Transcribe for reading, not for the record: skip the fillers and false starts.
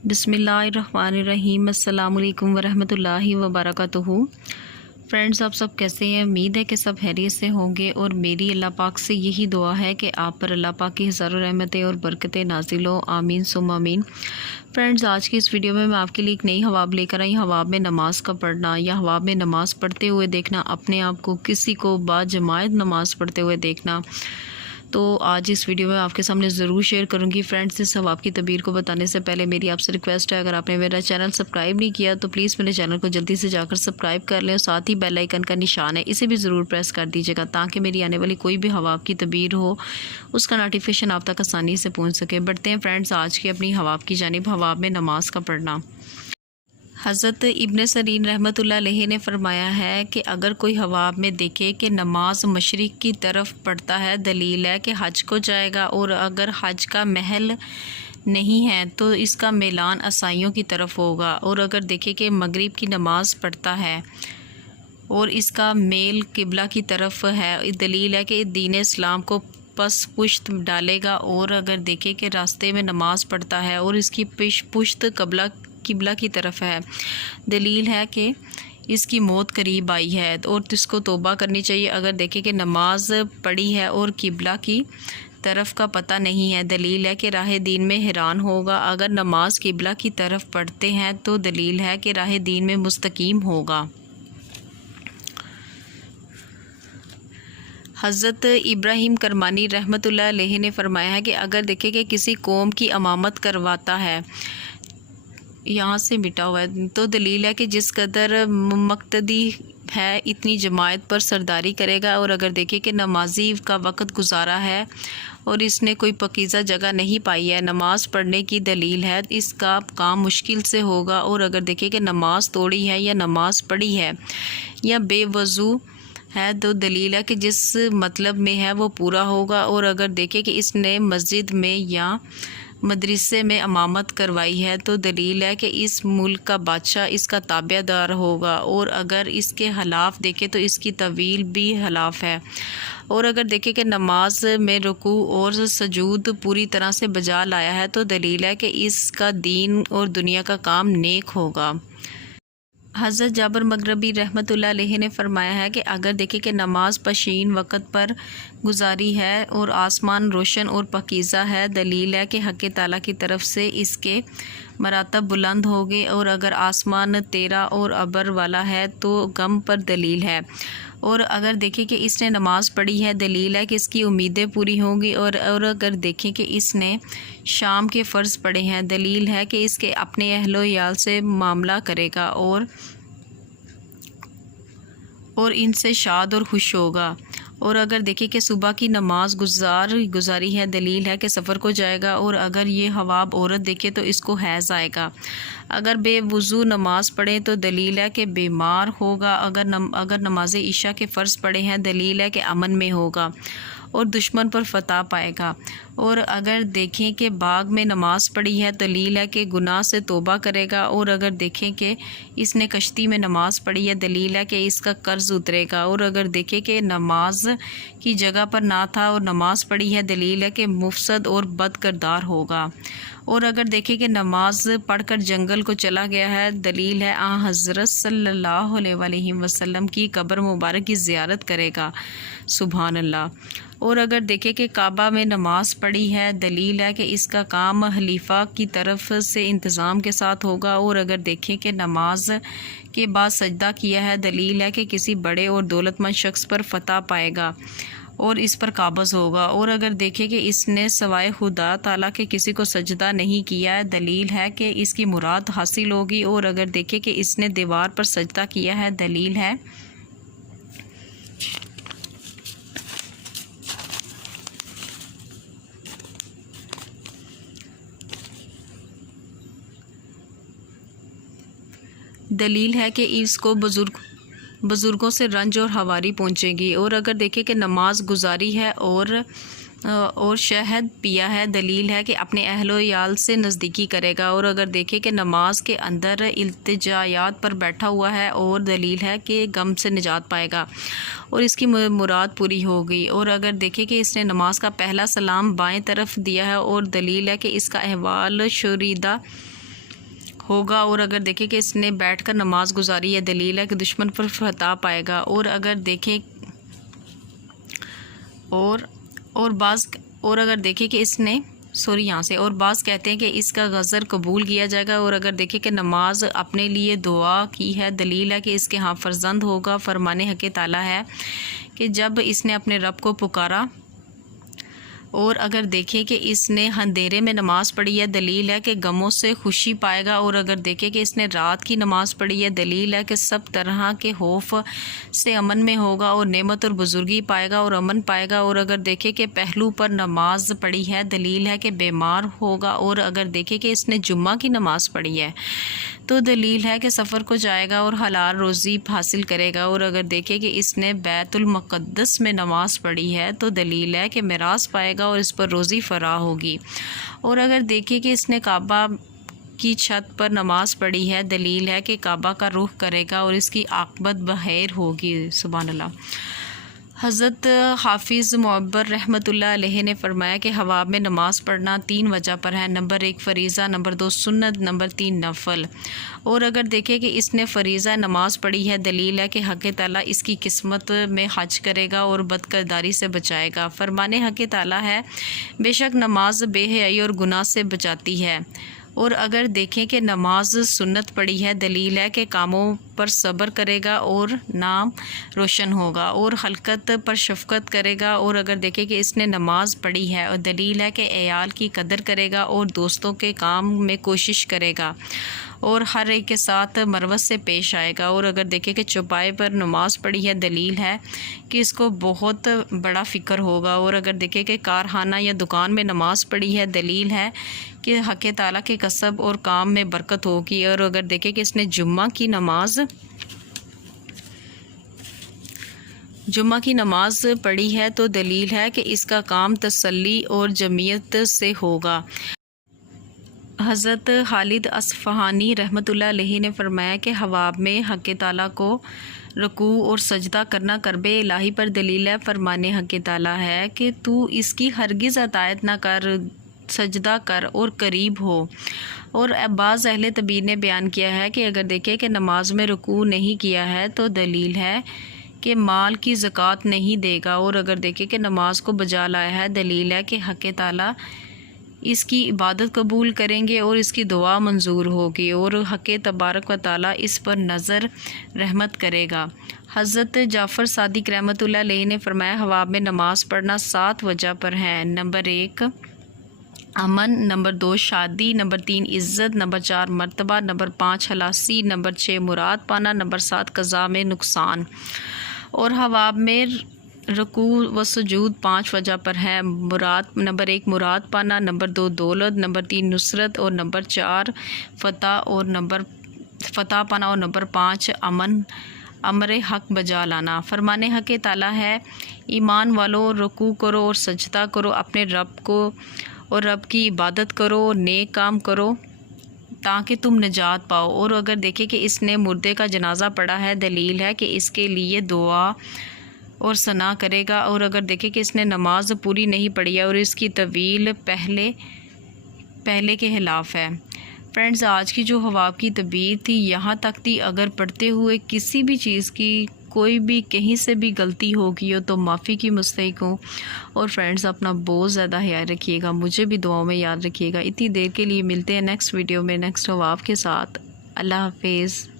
बिस्मिल्लाहिर्रहमानिर्रहीम। अस्सलामुअलैकुम वरहमतुल्लाहि वबरकातुहू। फ्रेंड्स, आप सब कैसे हैं? उम्मीद है कि सब खैरियत से होंगे और मेरी अल्लाह पाक से यही दुआ है कि आप पर अल्लाह पाक की हज़ारों रहमतें और बरकतें नाज़िल हो। आमीन सुम्मा आमीन। फ्रेंड्स, आज की इस वीडियो में मैं आपके लिए एक नई हवाब लेकर आई। हवाब में नमाज का पढ़ना या हवाब में नमाज़ पढ़ते हुए देखना, अपने आप को किसी को बाजमायत नमाज़ पढ़ते हुए देखना। तो आज इस वीडियो में आपके सामने ज़रूर शेयर करूंगी। फ्रेंड्स, इस हवाब की तबीर को बताने से पहले मेरी आपसे रिक्वेस्ट है, अगर आपने मेरा चैनल सब्सक्राइब नहीं किया तो प्लीज़ मेरे चैनल को जल्दी से जाकर सब्सक्राइब कर लें और साथ ही बेल आइकन का निशान है, इसे भी ज़रूर प्रेस कर दीजिएगा ताकि मेरी आने वाली कोई भी हवाब की तबीर हो उसका नोटिफिकेशन आप तक आसानी से पहुँच सके। बढ़ते हैं फ्रेंड्स आज की अपनी हवाब की जानिब। हवाब में नमाज का पढ़ना। हज़रत इब्न सरीन रहमतुल्लाह अलैहि ने फरमाया है कि अगर कोई हवाब में देखे कि नमाज मशरिक़ की तरफ पढ़ता है, दलील है कि हज को जाएगा, और अगर हज का महल नहीं है तो इसका मेलान ईसाइयों की तरफ होगा। और अगर देखे कि मगरिब की नमाज़ पढ़ता है और इसका मेल किबला की तरफ है, दलील है कि दीन इस्लाम को पस पुश्त डालेगा। और अगर देखे कि रास्ते में नमाज़ पढ़ता है और इसकी पुश्त किबला की तरफ है, दलील है कि इसकी मौत करीब आई है और इसको तौबा करनी चाहिए। अगर देखें कि नमाज पढ़ी है और किबला की तरफ का पता नहीं है, दलील है कि राह दीन में हैरान होगा। अगर नमाज किबला की तरफ पढ़ते हैं तो दलील है कि राह दीन में मुस्तकीम होगा। हज़रत इब्राहीम करमानी रहमतुल्लाह अलैहि ने फरमाया है कि अगर देखें कि किसी कौम की इमामत करवाता है, यहाँ से मिटा हुआ है, तो दलील है कि जिस कदर मक्तदी है इतनी जमात पर सरदारी करेगा। और अगर देखें कि नमाजी का वक़्त गुजारा है और इसने कोई पकीज़ा जगह नहीं पाई है नमाज पढ़ने की, दलील है इसका काम मुश्किल से होगा। और अगर देखें कि नमाज तोड़ी है या नमाज पढ़ी है या बेवज़ू है तो दलील है कि जिस मतलब में है वो पूरा होगा। और अगर देखें कि इसने मस्जिद में या मदरसे में इमामत करवाई है तो दलील है कि इस मुल्क का बादशाह इसका ताबेदार होगा। और अगर इसके हलाफ देखें तो इसकी तवील भी हलाफ है। और अगर देखें कि नमाज में रुकू और सजूद पूरी तरह से बजा लाया है तो दलील है कि इसका दीन और दुनिया का काम नेक होगा। हज़रत जाबर मगरबी रहमतुल्लाह अलैहि ने फरमाया है कि अगर देखें कि नमाज पशीन वक़्त पर गुजारी है और आसमान रोशन और पकीज़ा है, दलील है कि हक़ ताला की तरफ से इसके मरातब बुलंद होंगे। और अगर आसमान तेरा और अबर वाला है तो गम पर दलील है। और अगर देखें कि इसने नमाज़ पढ़ी है, दलील है कि इसकी उम्मीदें पूरी होंगी। और अगर देखें कि इसने शाम के फ़र्ज़ पढ़े हैं, दलील है कि इसके अपने अहलो याल से मामला करेगा और इनसे शाद और खुश होगा। और अगर देखें कि सुबह की नमाज गुजारी है, दलील है कि सफ़र को जाएगा। और अगर ये हवाब औरत देखे तो इसको हैज़ आएगा। अगर बेवुज़ू नमाज पढ़े तो दलील है कि बीमार होगा। अगर नमाज ईशा के फ़र्ज़ पढ़े हैं, दलील है कि अमन में होगा और दुश्मन पर फतह पाएगा। और अगर देखें कि बाग में नमाज़ पढ़ी है, दलील है कि गुनाह से तौबा करेगा। और अगर देखें कि इसने कश्ती में नमाज़ पढ़ी है, दलील है कि इसका कर्ज़ उतरेगा। और अगर देखें कि नमाज की जगह पर ना था और नमाज़ पढ़ी है, दलील है कि मुफसद और बद किरदार होगा। और अगर देखें कि नमाज पढ़कर जंगल को चला गया है, दलील है हज़रत सल्लल्लाहु अलैहि वसल्लम की कब्र मुबारक की ज़ियारत करेगा। सुभान अल्लाह। और अगर देखें कि काबा में नमाज पढ़ी है, दलील है कि इसका काम खलीफा की तरफ से इंतज़ाम के साथ होगा। और अगर देखें कि नमाज के बाद सजदा किया है, दलील है कि किसी बड़े और दौलतमंद शख्स पर फतह पाएगा और इस पर काबज़ होगा। और अगर देखें कि इसने सवाए खुदा ताला के किसी को सजदा नहीं किया है, दलील है कि इसकी मुराद हासिल होगी। और अगर देखें कि इसने दीवार पर सजदा किया है, दलील है कि इसको बुज़ुर्गों से रंज और हवारी पहुँचेगी। और अगर देखें कि नमाज गुजारी है और शहद पिया है, दलील है कि अपने अहलो याल से नज़दीकी करेगा। और अगर देखें कि नमाज के अंदर इल्तिजायात पर बैठा हुआ है, और दलील है कि गम से निजात पाएगा और इसकी मुराद पूरी होगी। और अगर देखें कि इसने नमाज का पहला सलाम बाएं तरफ दिया है, और दलील है कि इसका अहवाल शुरीदा ہوگا اور اگر دیکھیں کہ اس نے بیٹھ کر نماز گزاری ہے دلیل ہے کہ دشمن پر فتح پائے گا، اور اگر دیکھیں اور اگر دیکھیں کہ اس نے یہاں سے اور بعض کہتے ہیں کہ اس کا غزر قبول کیا جائے گا، اور اگر دیکھیں کہ نماز اپنے لیے دعا کی ہے دلیل ہے کہ اس کے ہاں فرزند ہوگا۔ فرمان حق تعالی ہے کہ جب اس نے اپنے رب کو پکارا، اور اگر دیکھیں کہ اس نے اندھیرے میں نماز پڑھی ہے دلیل ہے کہ غموں سے خوشی پائے گا، اور اگر دیکھیں کہ اس نے رات کی نماز پڑھی ہے دلیل ہے کہ سب طرح کے خوف سے امن میں ہوگا اور نعمت اور بزرگی پائے گا اور امن پائے گا، اور اگر دیکھیں کہ پہلو پر نماز پڑھی ہے دلیل ہے کہ بیمار ہوگا، اور اگر دیکھیں کہ اس نے جمعہ کی نماز پڑھی ہے تو دلیل ہے کہ سفر کو جائے گا اور حلال روزی حاصل کرے گا، اور اگر دیکھیں کہ اس نے بیت المقدس میں نماز پڑھی ہے تو دلیل ہے کہ میراث پائے گا اور اس پر روزی فراہ ہوگی، اور اگر دیکھیں کہ اس نے کعبہ کی چھت پر نماز پڑھی ہے دلیل ہے کہ کعبہ کا رخ کرے گا اور اس کی عاقبت بخیر ہوگی۔ سبحان اللہ۔ حضرت حافظ معبر رحمۃ اللہ علیہ نے فرمایا کہ حواب میں نماز پڑھنا 3 وجہ پر ہے، نمبر 1 فریضہ، نمبر 2 سنت، نمبر 3 نفل، اور اگر دیکھیں کہ اس نے فریضہ نماز پڑھی ہے دلیل ہے کہ حق تعالیٰ اس کی قسمت میں حج کرے گا اور بدکرداری سے بچائے گا۔ فرمان حق تعالیٰ ہے بے شک نماز بے حیائی اور گناہ سے بچاتی ہے، اور اگر دیکھیں کہ نماز سنت پڑھی ہے دلیل ہے کہ کاموں پر صبر کرے گا اور نام روشن ہوگا اور خلقت پر شفقت کرے گا، اور اگر دیکھیں کہ اس نے نماز پڑھی ہے اور دلیل ہے کہ عیال کی قدر کرے گا اور دوستوں کے کام میں کوشش کرے گا اور ہر ایک کے ساتھ مروت سے پیش آئے گا، اور اگر دیکھیں کہ چوپائے پر نماز پڑھی ہے دلیل ہے کہ اس کو بہت بڑا فکر ہوگا، اور اگر دیکھیں کہ کارخانہ یا دکان میں نماز پڑھی ہے دلیل ہے کہ حق تعالیٰ کے کسب اور کام میں برکت ہوگی، اور اگر دیکھیں کہ اس نے جمعہ کی نماز پڑھی ہے تو دلیل ہے کہ اس کا کام تسلی اور جمعیت سے ہوگا۔ حضرت خالد اصفہانی رحمۃ اللہ علیہ نے فرمایا کہ حواب میں حق تعالیٰ کو رکوع اور سجدہ کرنا قرب الہی پر دلیل ہے۔ فرمان حق تعالیٰ ہے کہ تو اس کی ہرگز اطاعت نہ کر، سجدہ کر اور قریب ہو، اور بعض اہل طبیر نے بیان کیا ہے کہ اگر دیکھیں کہ نماز میں رکوع نہیں کیا ہے تو دلیل ہے کہ مال کی زکوٰۃ نہیں دے گا، اور اگر دیکھیں کہ نماز کو بجا لایا ہے دلیل ہے کہ حق تعالیٰ اس کی عبادت قبول کریں گے اور اس کی دعا منظور ہوگی، اور حق تبارک و تعالیٰ اس پر نظر رحمت کرے گا۔ حضرت جعفر صادق رحمۃ اللہ علیہ نے فرمایا حواب میں نماز پڑھنا 7 وجہ پر ہے، نمبر 1 امن، نمبر 2 شادی، نمبر 3 عزت، نمبر 4 مرتبہ، نمبر 5 خلاصی، نمبر 6 مراد پانا، نمبر 7 قضاء میں نقصان، اور حواب میں رکوع و سجود 5 وجہ پر ہے، نمبر 1 مراد پانا، نمبر 2 دولت، نمبر 3 نصرت، اور نمبر 4 فتح پانا، اور نمبر 5 امر حق بجا لانا۔ فرمان حق تعالیٰ ہے ایمان والو رکوع کرو اور سجدہ کرو، اپنے رب کو اور رب کی عبادت کرو اور نیک کام کرو تاکہ تم نجات پاؤ، اور اگر دیکھیں کہ اس نے مردے کا جنازہ پڑھا ہے دلیل ہے کہ اس کے لیے دعا اور ثنا کرے گا، اور اگر دیکھیں کہ اس نے نماز پوری نہیں پڑھی ہے اور اس کی طویل پہلے کے خلاف ہے۔ فرینڈز، آج کی جو حواب کی تعبیر تھی یہاں تک تھی، اگر پڑھتے ہوئے کسی بھی چیز کی کوئی بھی کہیں سے بھی غلطی ہوگی ہو تو معافی کی مستحق ہوں، اور فرینڈز اپنا بہت زیادہ خیال رکھیے گا، مجھے بھی دعاؤں میں یاد رکھیے گا۔ اتنی دیر کے لیے ملتے ہیں نیکسٹ ویڈیو میں نیکسٹ حواب کے ساتھ۔ اللہ حافظ۔